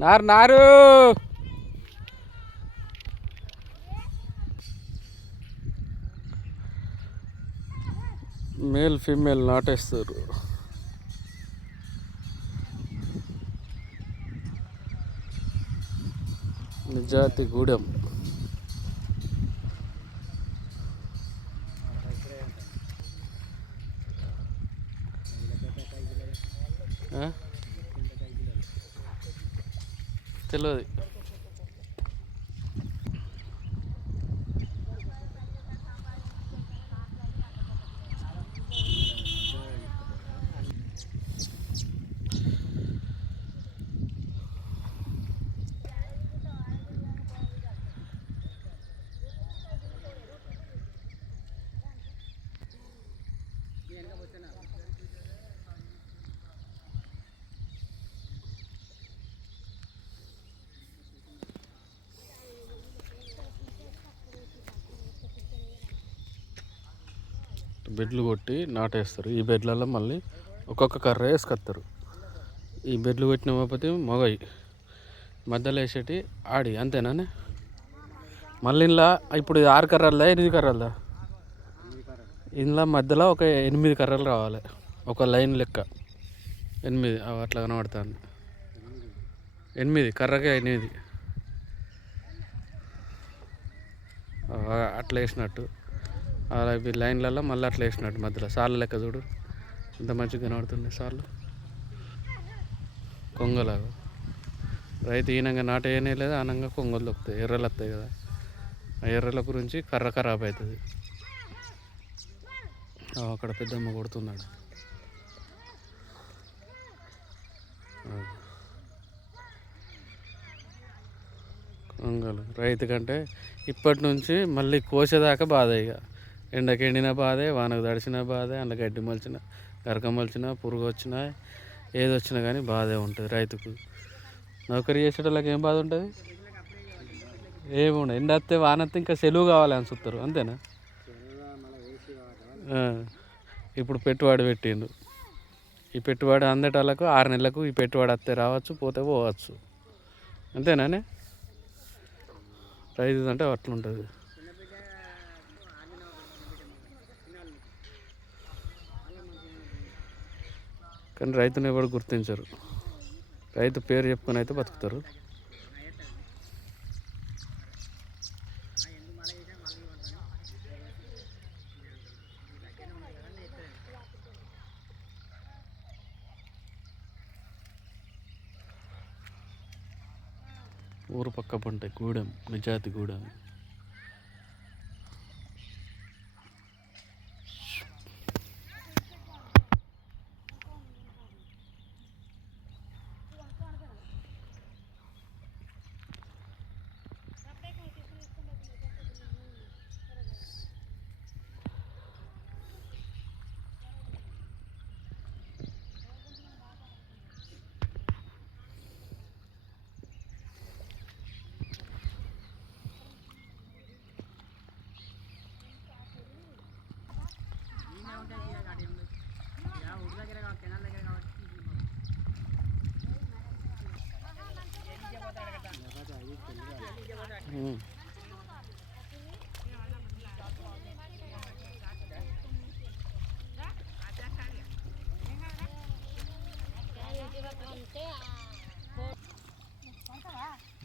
నారు నారు male female నాటేస్తారు. నిజాతి Gudem. తెలియదు. బెడ్లు కొట్టి నాటేస్తారు. ఈ బెడ్లలో మళ్ళీ ఒక్కొక్క కర్ర వేసుకొస్తారు. ఈ బెడ్లు కొట్టిన కాకపోతే మొగయి మధ్యలో వేసేటి ఆడి అంతేనా. మళ్ళీ ఇంట్లో ఇప్పుడు 6 కర్రలదా 8 కర్రలదా? ఇంట్లో మధ్యలో ఒక 8 కర్రలు రావాలి, ఒక లైన్ లెక్క 8 అట్లా కనబడతాను. 8 కర్రకి 8 అట్లా వేసినట్టు. అలా లైన్లలో మళ్ళీ అట్లా వేసినట్టు మధ్యలో సార్లు లెక్క చూడు ఎంత మంచిగా కనబడుతుంది. సార్లు కొంగలాగా రైతు ఈనంగా నాటేయనే లేదు, ఆనంగా కొంగలు దొక్కుతాయి, ఎర్రలు వస్తాయి కదా. ఆ ఎర్రల గురించి కర్ర ఖరాబ్ అవుతుంది. అక్కడ పెద్దమ్మ కొడుతున్నాడు. కొంగలు రైతు కంటే ఇప్పటి నుంచి మళ్ళీ కోసేదాకా బాధ. ఇక ఎండకి ఎండిన బాధే, వానకు తడిచిన బాధే, అందులో గడ్డి మలిచిన గరక మలిచిన పురుగు వచ్చినా ఏది వచ్చినా కానీ బాధే ఉంటుంది రైతుకు. నౌకరీ చేసేటోళ్ళకి ఏం బాధ ఉంటుంది? ఏముండదు. ఎండ వస్తే వాన వస్తే ఇంకా సెలవు కావాలి అని చూస్తారు అంతేనా. ఇప్పుడు పెట్టుబడి పెట్టిండు. ఈ పెట్టుబడి అందేటోళ్ళకు 6 నెలలకు ఈ పెట్టుబడి వస్తే రావచ్చు, పోతే పోవచ్చు అంతేనా. రైతు అంటే అట్లుంటుంది. కానీ రైతుని ఎవరు గుర్తించరు. రైతు పేరు చెప్పుకొని అయితే బతుకుతారు. ఊరు పక్క పంట గూడెం, నిజాతి గూడెం.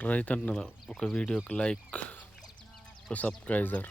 రైతన్న ఒక వీడియోకి లైక్, ఒక సబ్స్క్రైబర్.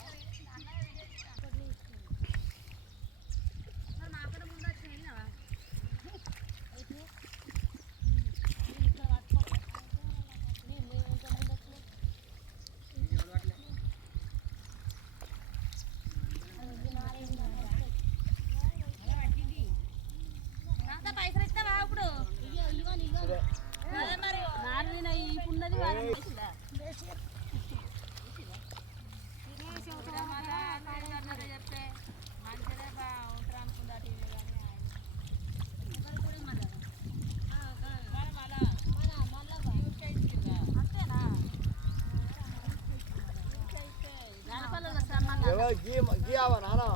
గీ గీ నానా